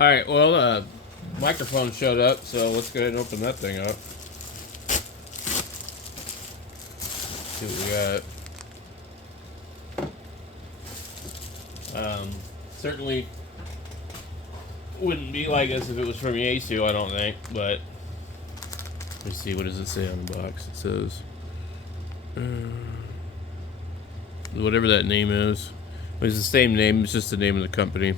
Alright, well, microphone showed up, so let's go ahead and open that thing up. See what we got. Certainly wouldn't be like this if it was from Yaesu, I don't think, but let's see, what does it say on the box? It says whatever that name is. It's the same name, it's just the name of the company.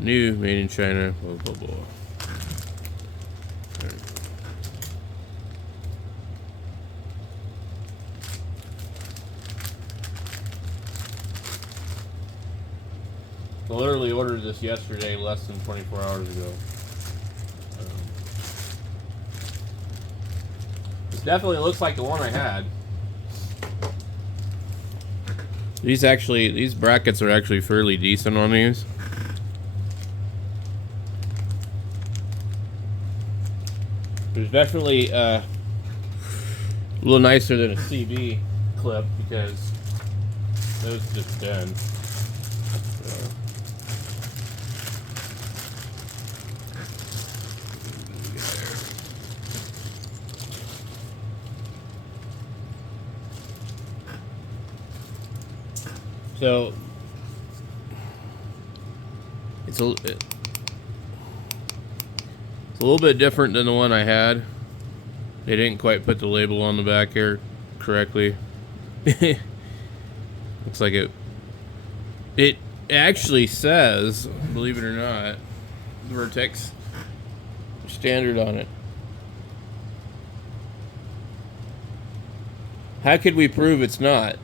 New, made in China, blah blah blah. Right. I literally ordered this yesterday, less than 24 hours ago. This definitely looks like the one I had. These brackets are actually fairly decent on these. There's definitely a little nicer than a CB clip because those just done. So it's a little bit different than the one I had. They didn't quite put the label on the back here correctly. Looks like it actually says, believe it or not, Vertex Standard on it. How could we prove it's not?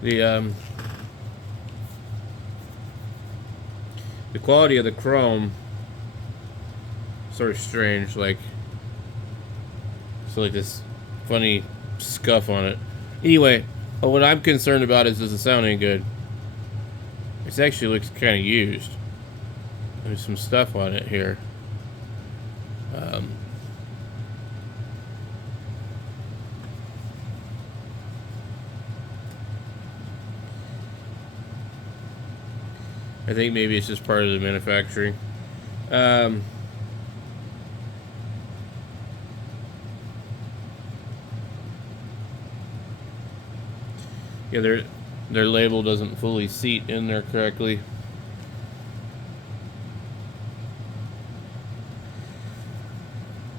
The quality of the chrome sort of strange, like it's like this funny scuff on it. Anyway, what I'm concerned about is, does it sound any good? It actually looks kind of used. There's some stuff on it here. I think maybe it's just part of the manufacturing. Yeah, their label doesn't fully seat in there correctly.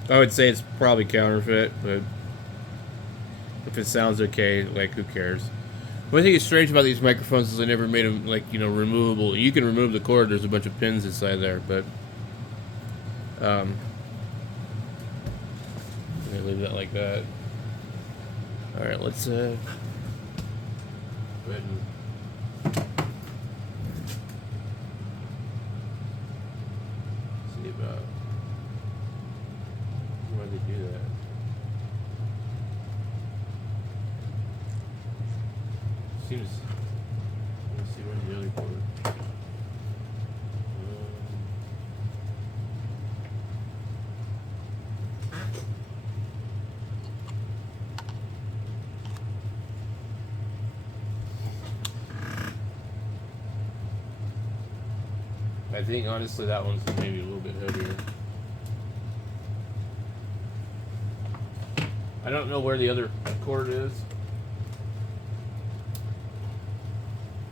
I would say it's probably counterfeit, but if it sounds okay, like, who cares? What I think is strange about these microphones is they never made them, like, you know, removable. You can remove the cord. There's a bunch of pins inside there, but I'm gonna leave that like that. All right, let's go ahead and see about why they do that. Seems. Let's see, where's the other cord? I think honestly that one's maybe a little bit heavier. I don't know where the other cord is,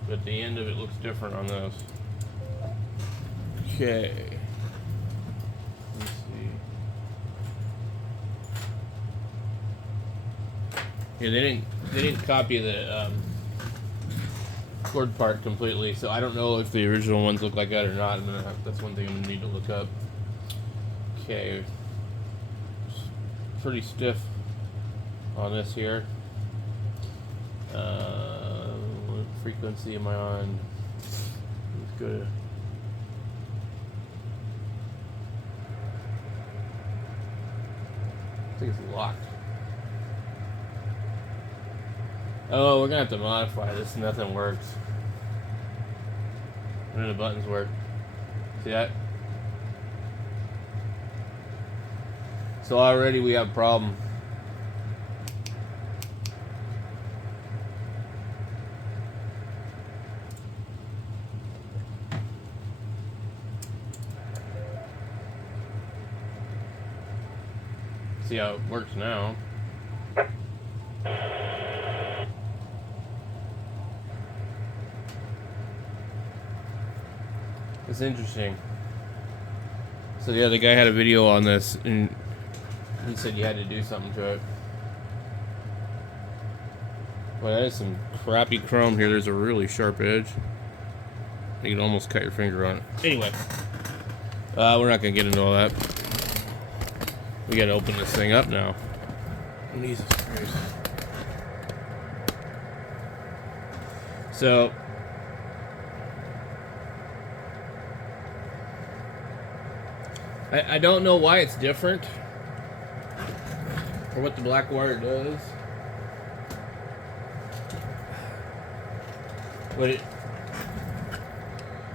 but the end of it looks different on this. Okay. Let's see. Yeah, they didn't copy the cord part completely, so I don't know if the original ones look like that or not. That's one thing I'm gonna need to look up. Okay. It's pretty stiff on this here. What frequency am I on? Let's go to. I think it's locked. Oh, we're gonna have to modify this. Nothing works. None of the buttons work. See that? So already we have a problem. See how it works now. It's interesting. So yeah, the guy had a video on this, and he said you had to do something to it. Well, that is some crappy chrome here. There's a really sharp edge. You can almost cut your finger on it. Anyway, we're not gonna get into all that. We gotta open this thing up now. Jesus Christ. So, I don't know why it's different, or what the black wire does. But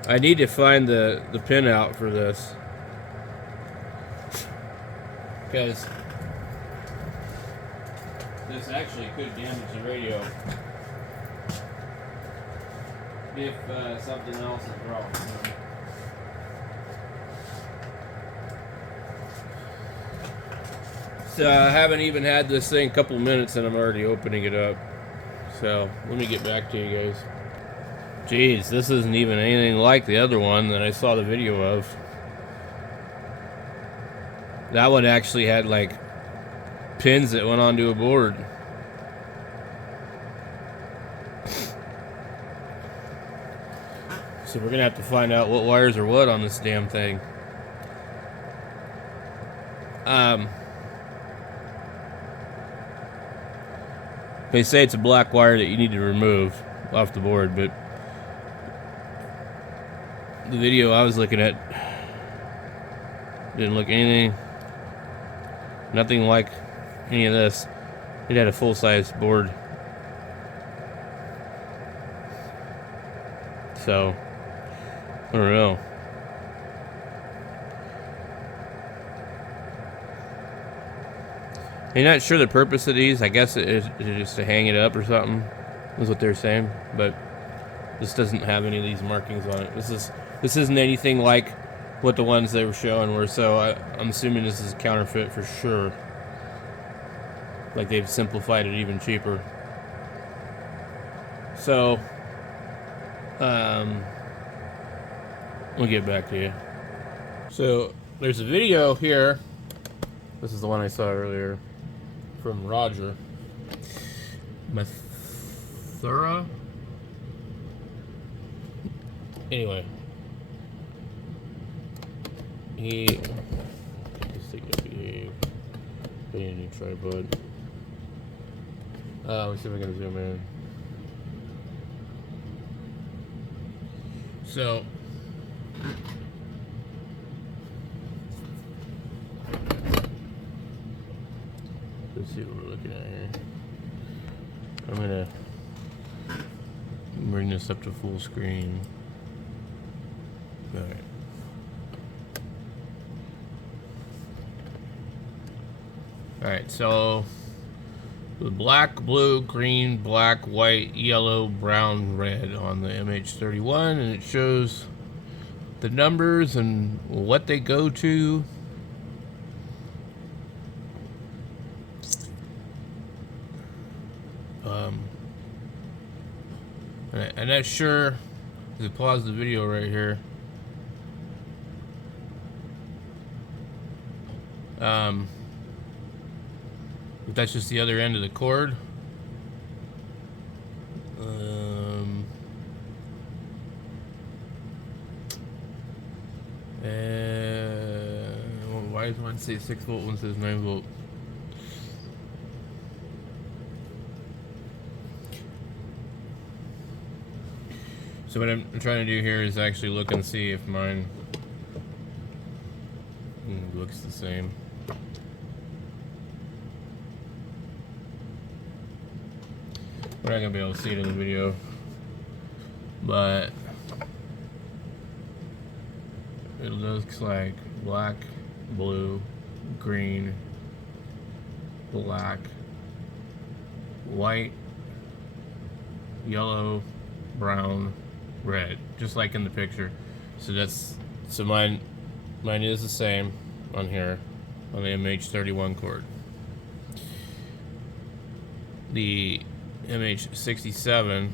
I need to find the pin out for this, because this actually could damage the radio if something else is wrong. So I haven't even had this thing a couple minutes and I'm already opening it up. So let me get back to you guys. Jeez, this isn't even anything like the other one that I saw the video of. That one actually had like pins that went onto a board. So we're gonna have to find out what wires are what on this damn thing. They say it's a black wire that you need to remove off the board, but the video I was looking at didn't look nothing like any of this. It had a full-size board. So, I don't know. I'm not sure the purpose of these. I guess it is just to hang it up or something, is what they're saying. But this doesn't have any of these markings on it. This isn't anything like what the ones they were showing were. So I'm assuming this is a counterfeit for sure. Like they've simplified it even cheaper. So we'll get back to you. So there's a video here. This is the one I saw earlier from Roger Mathura. Anyway, let's take a behave. Put in a new tripod. Let's see if I can zoom in. So, let's see what we're looking at here. I'm gonna bring this up to full screen. All right. All right, so the black, blue, green, black, white, yellow, brown, red on the MH31, and it shows the numbers and what they go to. I'm not sure. Let's pause the video right here. If that's just the other end of the cord. Why does one say 6 volt, one says 9 volt? So what I'm trying to do here is actually look and see if mine looks the same. We're not gonna be able to see it in the video, but it looks like black, blue, green, black, white, yellow, brown, red, just like in the picture. So mine is the same on here on the MH31 cord. the mh67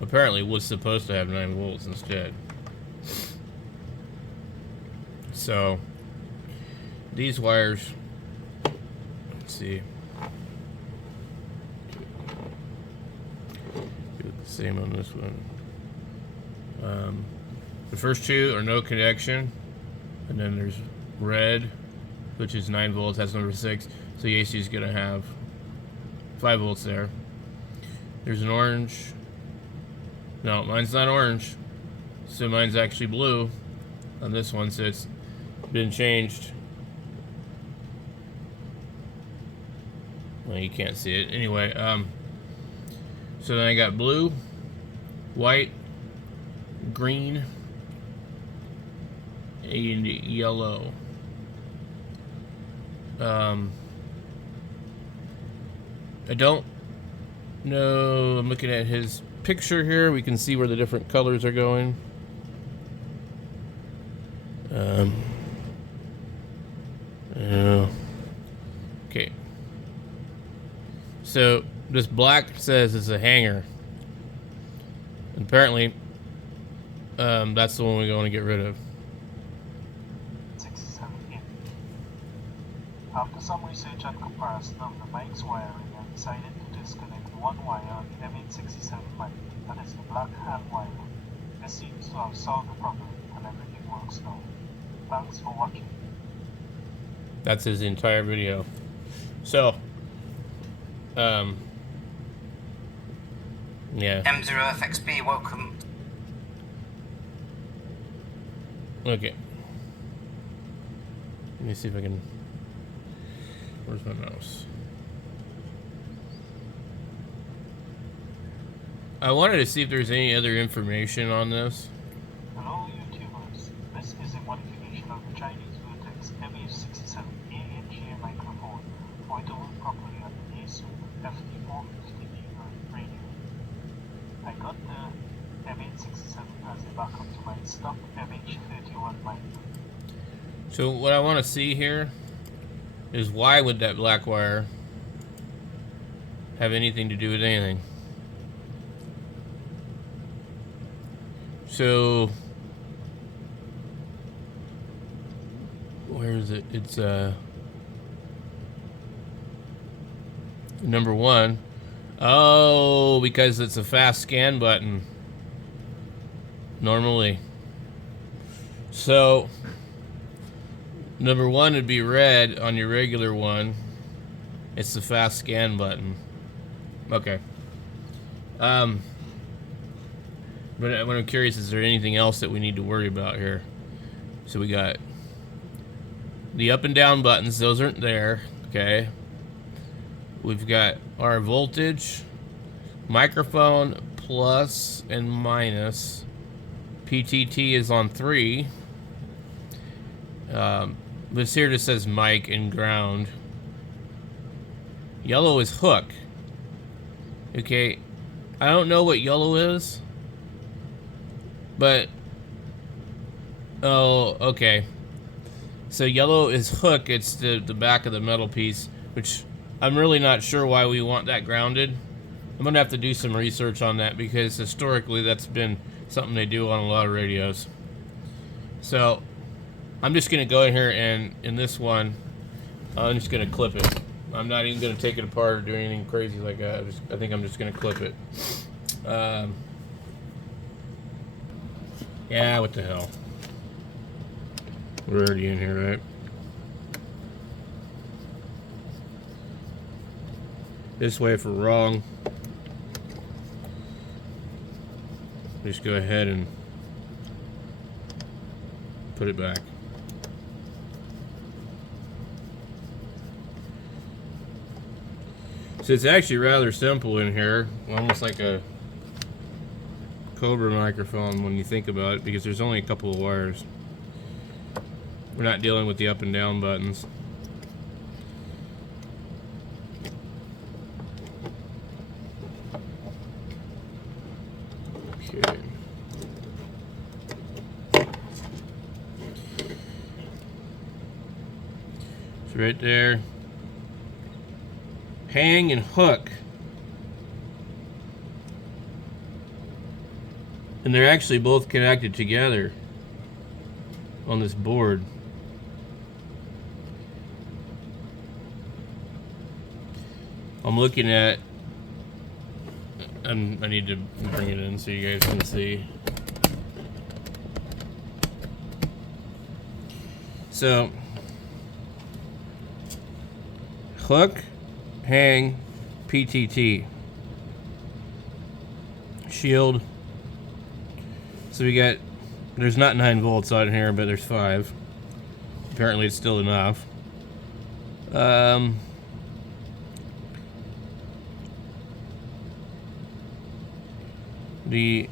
apparently was supposed to have 9 volts instead. So these wires, let's see, do it the same on this one. The first two are no connection, and then there's red, which is 9 volts, that's number 6, so yaesu is going to have 5 volts there. There's an orange. No, mine's not orange, so mine's actually blue on this one, so it's been changed. Well, you can't see it. Anyway, so then I got blue, white, green, and yellow. I don't know. I'm looking at his picture here. We can see where the different colors are going. Okay. So this black says it's a hanger. And apparently, that's the one we're going to get rid of. 67 in. After some research and comparison of the mic's wiring, I decided to disconnect one wire on the mh67 mic, that is the black hand wire. This seems to have solved the problem and everything works now. Thanks for watching. That's his entire video. So, yeah. M0FXB, welcome. Okay. Let me see if I can. Where's my mouse? I wanted to see if there's any other information on this. Hello YouTubers, this is a modification of the Chinese Vertex mh67a8j microphone for it to work properly on the yaesu ft450 radio. I got the mh67 as a backup to my stock mh31 mic. So what I want to see here is why would that black wire have anything to do with anything? So where is it? It's number 1. Oh, because it's a fast scan button normally. So number 1 would be red on your regular one. It's the fast scan button. Okay. But what I'm curious, is there anything else that we need to worry about here? So we got the up and down buttons. Those aren't there. Okay. We've got our voltage, microphone, plus and minus. PTT is on 3. This here just says mic and ground. Yellow is hook. Okay. I don't know what yellow is. But, oh, okay. So yellow is hook. It's the back of the metal piece, which I'm really not sure why we want that grounded. I'm going to have to do some research on that, because historically that's been something they do on a lot of radios. So I'm just going to go in here and in this one, I'm just going to clip it. I'm not even going to take it apart or do anything crazy like that. I think I'm just going to clip it. Yeah, what the hell. We're already in here, right? This way if we're wrong, just go ahead and put it back. So it's actually rather simple in here, almost like a Cobra microphone when you think about it, because there's only a couple of wires. We're not dealing with the up and down buttons. Okay. So right there. hang and hook. And they're actually both connected together on this board. I'm looking at, I need to bring it in so you guys can see. So, hook, hang, PTT, shield. So we got, there's not 9 volts on here, but there's 5. Apparently it's still enough. The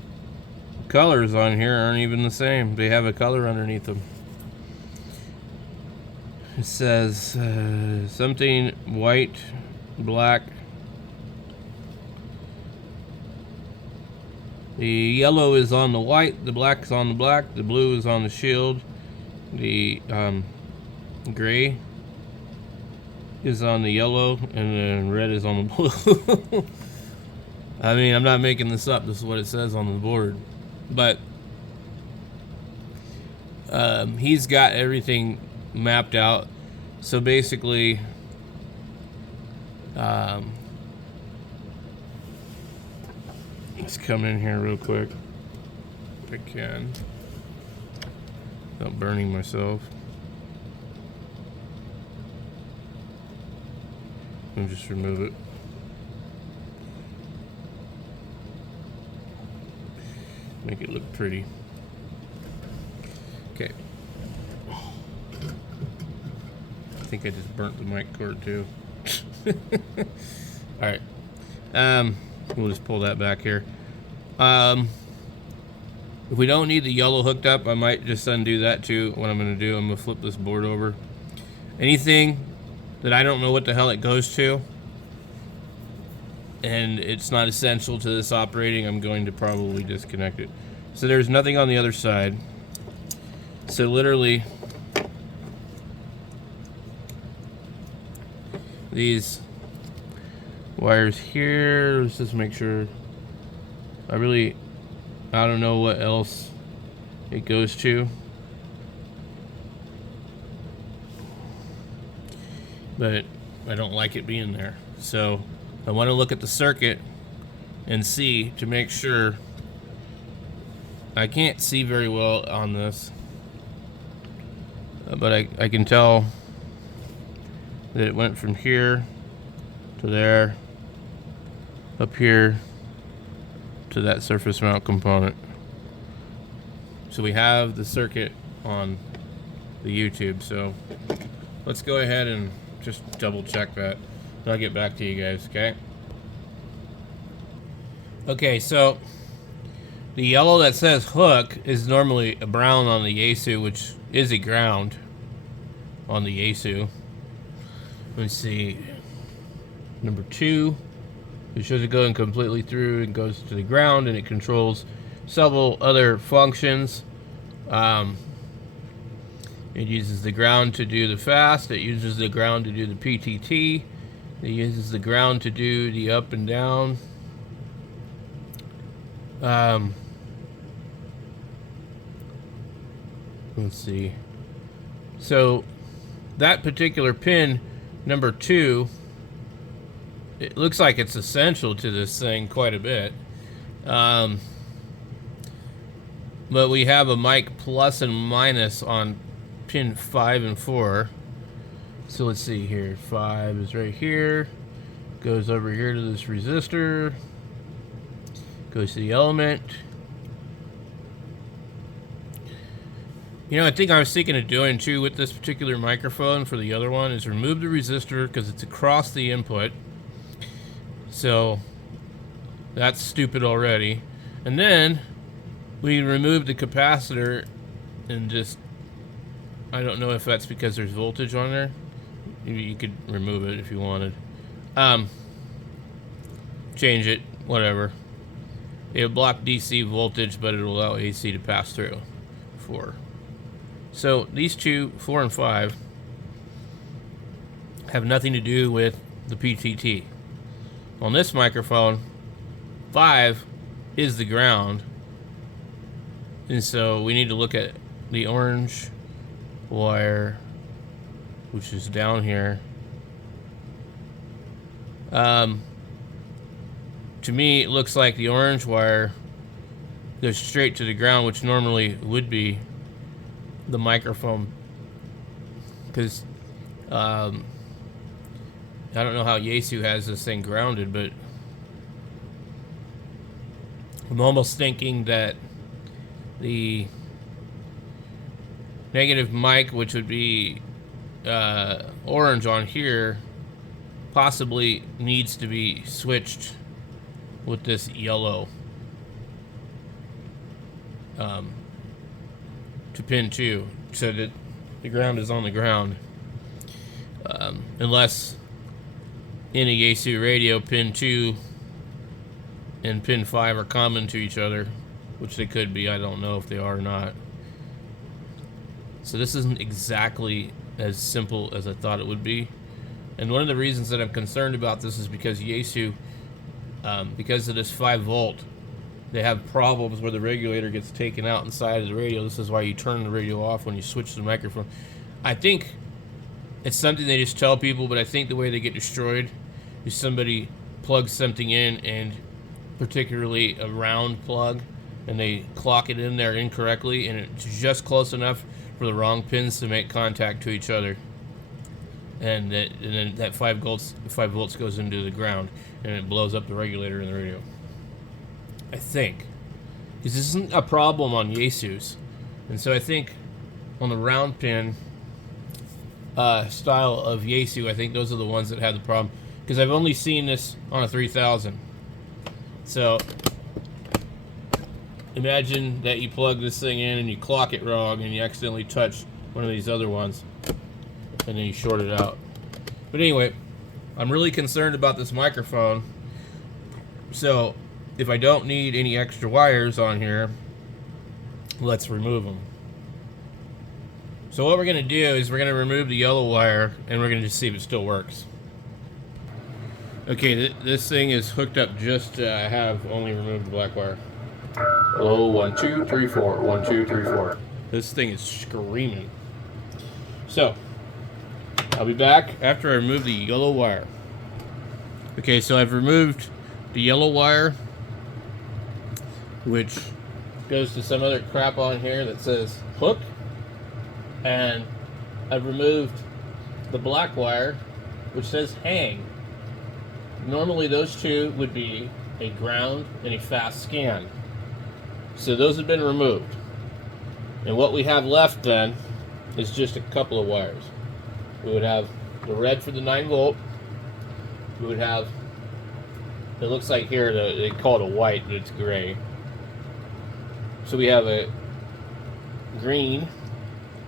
colors on here aren't even the same. They have a color underneath them. It says something white, black. The yellow is on the white, the black is on the black, the blue is on the shield, the gray is on the yellow, and the red is on the blue. I mean, I'm not making this up. This is what it says on the board. But he's got everything mapped out. So basically, let's come in here real quick if I can, without burning myself. Let me just remove it. Make it look pretty. Okay. I think I just burnt the mic cord too. Alright. We'll just pull that back here. If we don't need the yellow hooked up, I might just undo that too. What I'm going to do, I'm going to flip this board over. Anything that I don't know what the hell it goes to, and it's not essential to this operating, I'm going to probably disconnect it. So there's nothing on the other side. So literally, these wires here, let's just make sure. I don't know what else it goes to, but I don't like it being there. So I want to look at the circuit and see to make sure. I can't see very well on this, but I can tell that it went from here to there, up here to that surface mount component. So we have the circuit on the YouTube. So let's go ahead and just double check that, and I'll get back to you guys, okay? Okay, so the yellow that says hook is normally a brown on the yaesu, which is a ground on the yaesu. Let's see, number 2, it shows it going completely through and goes to the ground, and it controls several other functions. It uses the ground to do the fast, it uses the ground to do the PTT, it uses the ground to do the up and down. Let's see. So that particular pin, number 2, it looks like it's essential to this thing quite a bit. But we have a mic plus and minus on pin 5 and 4. So let's see here. 5 is right here. Goes over here to this resistor. Goes to the element. You know, I think I was thinking of doing too with this particular microphone for the other one is remove the resistor because it's across the input. So that's stupid already. And then we remove the capacitor and just, I don't know if that's because there's voltage on there. You could remove it if you wanted. Change it, whatever. It'll block DC voltage, but it'll allow AC to pass through. 4. So these two, 4 and 5, have nothing to do with the PTT. On this microphone, 5 is the ground. And so we need to look at the orange wire, which is down here. To me, it looks like the orange wire goes straight to the ground, which normally would be the microphone. Because I don't know how Yaesu has this thing grounded, but I'm almost thinking that the negative mic, which would be orange on here, possibly needs to be switched with this yellow to pin 2, so that the ground is on the ground. Unless in a Yaesu radio, pin 2 and pin 5 are common to each other, which they could be. I don't know if they are or not. So this isn't exactly as simple as I thought it would be. And one of the reasons that I'm concerned about this is because Yaesu, because of this 5 volt, they have problems where the regulator gets taken out inside of the radio. This is why you turn the radio off when you switch the microphone. I think it's something they just tell people, but I think the way they get destroyed is somebody plugs something in, and particularly a round plug, and they clock it in there incorrectly, and it's just close enough for the wrong pins to make contact to each other. And then that 5 volts goes into the ground, and it blows up the regulator in the radio. I think. Because this isn't a problem on Yaesu's. And so I think on the round pin style of Yaesu, I think those are the ones that had the problem. Because I've only seen this on a 3000. So imagine that you plug this thing in and you clock it wrong and you accidentally touch one of these other ones, and then you short it out. But anyway, I'm really concerned about this microphone. So if I don't need any extra wires on here, let's remove them. So what we're going to do is we're going to remove the yellow wire, and we're going to just see if it still works. Okay, this thing is hooked up just I have only removed the black wire. Hello, 1 2 3 4 1 2 3 4. This thing is screaming. So I'll be back after I remove the yellow wire. Okay, so I've removed the yellow wire, which goes to some other crap on here that says hook, and I've removed the black wire, which says hang. Normally those two would be a ground and a fast scan. So those have been removed. And what we have left then is just a couple of wires. We would have the red for the 9 volt. We would have, it looks like here they call it a white, but it's gray. So we have a green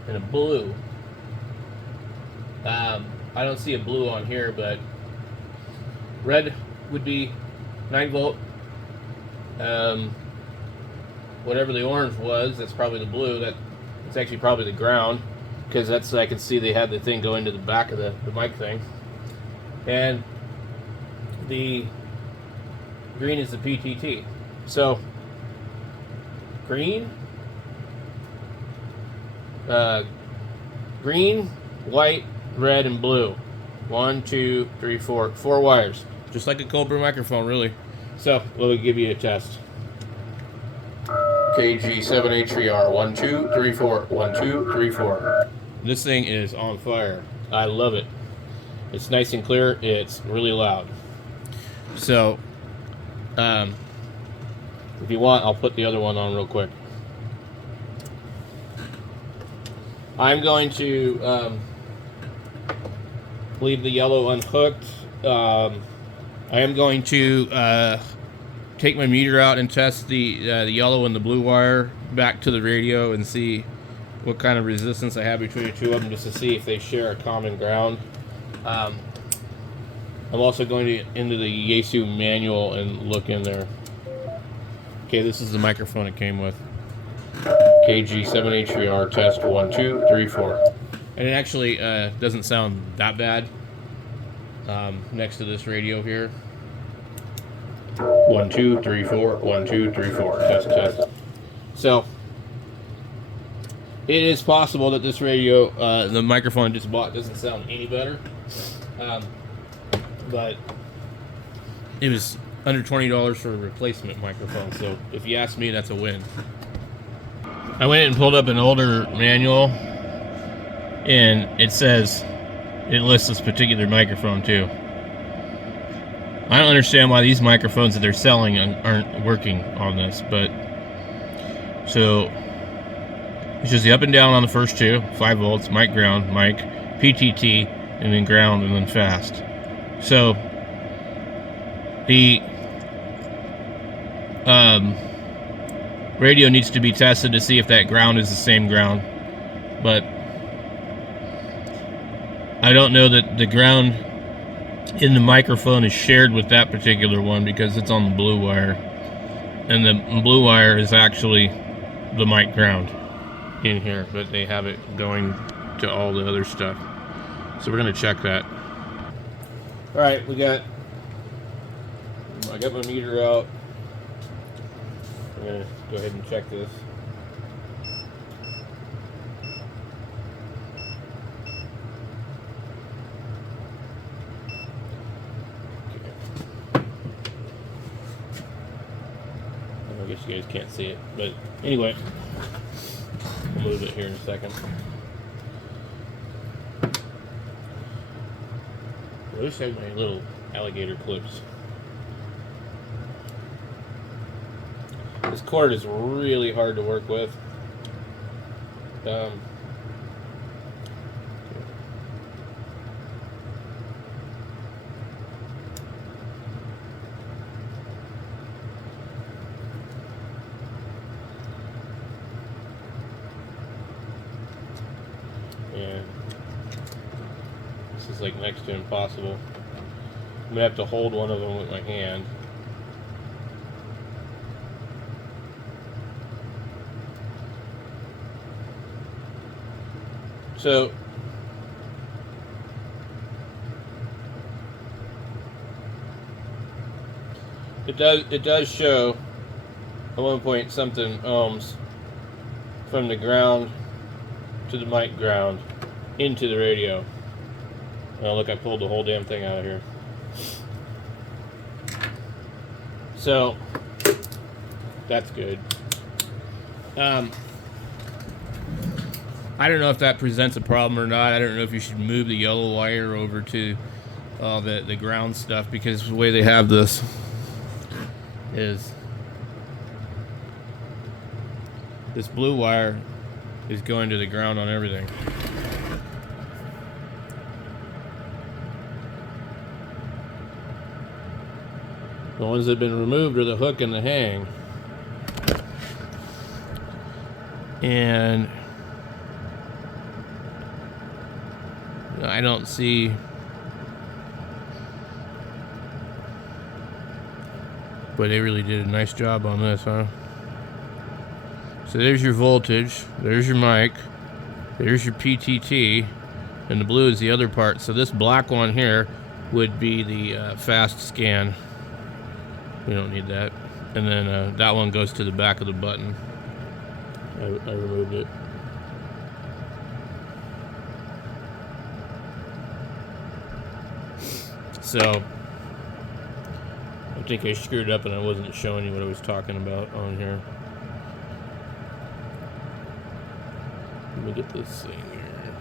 and a blue. I don't see a blue on here, but red would be 9 volt. Whatever the orange was, that's probably the blue. It's actually probably the ground, because that's, I can see they had the thing go into the back of the mic thing. And the green is the PTT. So green, white, red, and blue. 1 2 3 4 wires, just like a Cobra microphone, really. So we'll give you a test. KG7H3R 1 2 3 4 1 2 3 4. This thing is on fire. I love it. It's nice and clear. It's really loud. So, if you want, I'll put the other one on real quick. I'm going to leave the yellow unhooked. I am going to take my meter out and test the yellow and the blue wire back to the radio and see what kind of resistance I have between the two of them, just to see if they share a common ground. I'm also going to into the Yaesu manual and look in there. Okay, this is the microphone it came with. KG7H3R test 1 2 3 4. And it actually doesn't sound that bad. next to this radio here. 1 2 3 4 1 2 3 4 test test. So it is possible that this radio, the microphone I just bought, doesn't sound any better, but it was under $20 for a replacement microphone, so if you ask me, that's a win. I went and pulled up an older manual, and it says, it lists this particular microphone too. I don't understand why these microphones that they're selling aren't working on this, but so it's just the up and down on the first two, 5 volts, mic ground, mic, PTT, and then ground, and then fast. So the radio needs to be tested to see if that ground is the same ground, but I don't know that the ground in the microphone is shared with that particular one because it's on the blue wire, and the blue wire is actually the mic ground in here, but they have it going to all the other stuff, so we're going to check that. All right, I got my meter out. I'm going to go ahead and check this. I guess you guys can't see it, but anyway, we'll move it here in a second. I wish I had my little alligator clips. This cord is really hard to work with. And this is like next to impossible. I'm gonna have to hold one of them with my hand. So it does show a 1 point something ohms from the ground to the mic ground into the radio. Oh look, I pulled the whole damn thing out of here. So that's good. I don't know if that presents a problem or not. I don't know if you should move the yellow wire over to the ground stuff, because the way they have this is this blue wire is going to the ground on everything. The ones that have been removed are the hook and the hang. And I don't see but they really did a nice job on this, huh? So there's your voltage, there's your mic, there's your PTT, and the blue is the other part. So this black one here would be the fast scan. We don't need that. And then that one goes to the back of the button. I removed it. So I think I screwed up and I wasn't showing you what I was talking about on here. Let me get this thing here.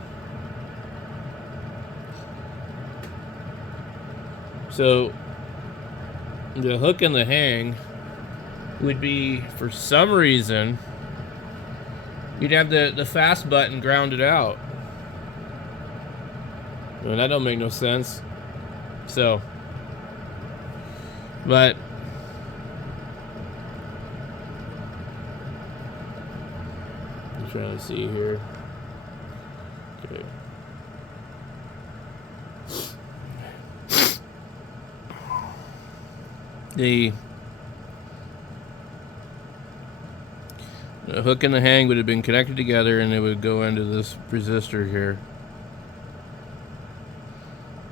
So the hook and the hang would be, for some reason, you'd have the fast button grounded out. Well, that don't make no sense. So, but I'm trying to see here. Okay. The hook and the hang would have been connected together, and it would go into this resistor here.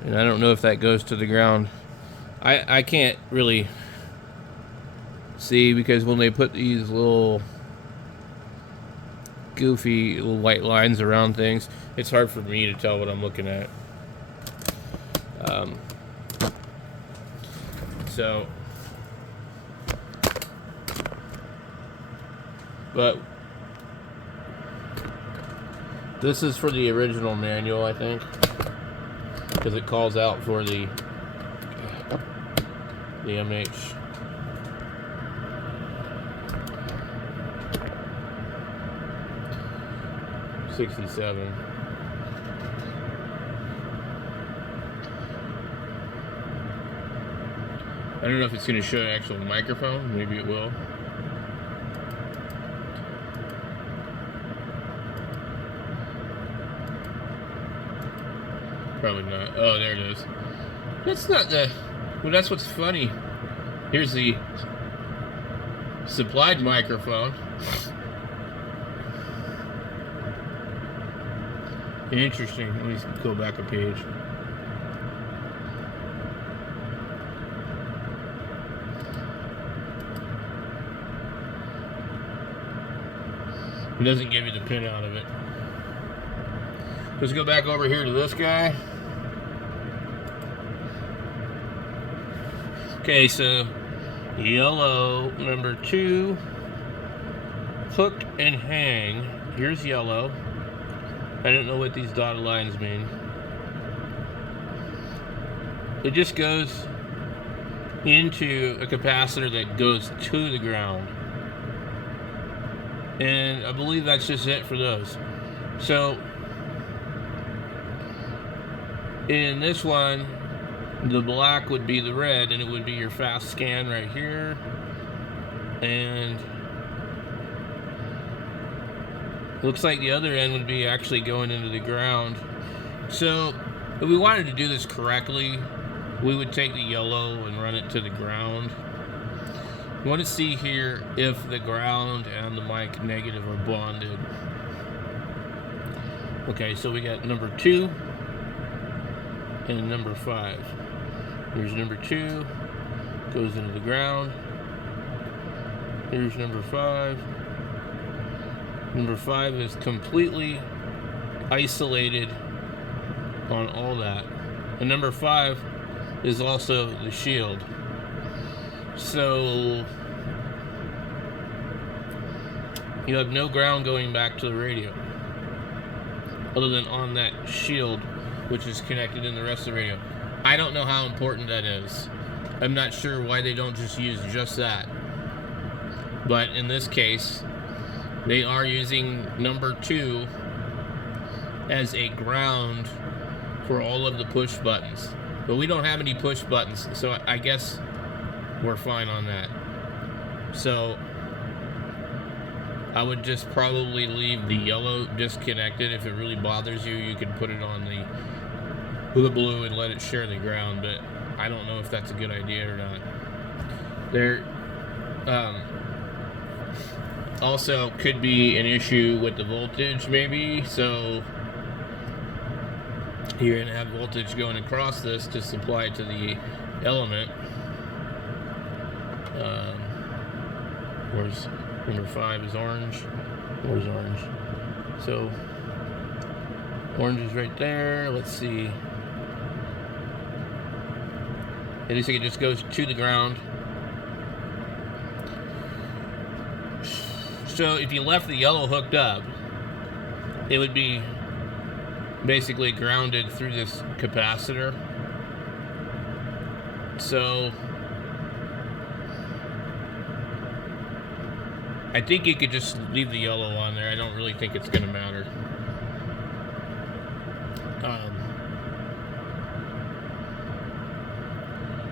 And I don't know if that goes to the ground. I can't really see, because when they put these little goofy little white lines around things, it's hard for me to tell what I'm looking at. But this is for the original manual, I think, because it calls out for the mh67. I don't know if it's going to show an actual microphone. Maybe it will. Probably not. Oh, there it is. That's not the... Well, that's what's funny. Here's the supplied microphone. Interesting. Let me go back a page. It doesn't give you the pin out of it. Let's go back over here to this guy. Okay, so yellow number 2, hook and hang. Here's yellow. I don't know what these dotted lines mean. It just goes into a capacitor that goes to the ground. And I believe that's just it for those. So in this one, the black would be the red, and it would be your fast scan right here. And looks like the other end would be actually going into the ground. So if we wanted to do this correctly, we would take the yellow and run it to the ground. We want to see here if the ground and the mic negative are bonded. Okay, so we got number 2 and number 5. Here's number 2, goes into the ground. Here's number 5. Number 5 is completely isolated on all that. And number 5 is also the shield. So you have no ground going back to the radio, other than on that shield, which is connected in the rest of the radio. I don't know how important that is. I'm not sure why they don't just use just that. But in this case, they are using number 2 as a ground for all of the push buttons. But we don't have any push buttons, so I guess we're fine on that. So I would just probably leave the yellow disconnected. If it really bothers you, you can put it on the blue and let it share the ground, but I don't know if that's a good idea or not. There also could be an issue with the voltage, maybe. So you're gonna have voltage going across this to supply to the element. Where's number 5 is orange. Where's orange? So orange is right there. Let's see. It looks like it just goes to the ground. So if you left the yellow hooked up, it would be basically grounded through this capacitor. So I think you could just leave the yellow on there. I don't really think it's going to matter.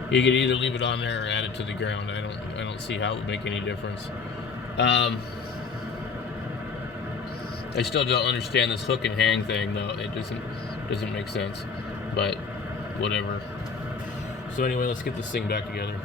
You could either leave it on there or add it to the ground. I don't see how it would make any difference. I still don't understand this hook and hang thing, though. It doesn't make sense. But whatever. So anyway, let's get this thing back together.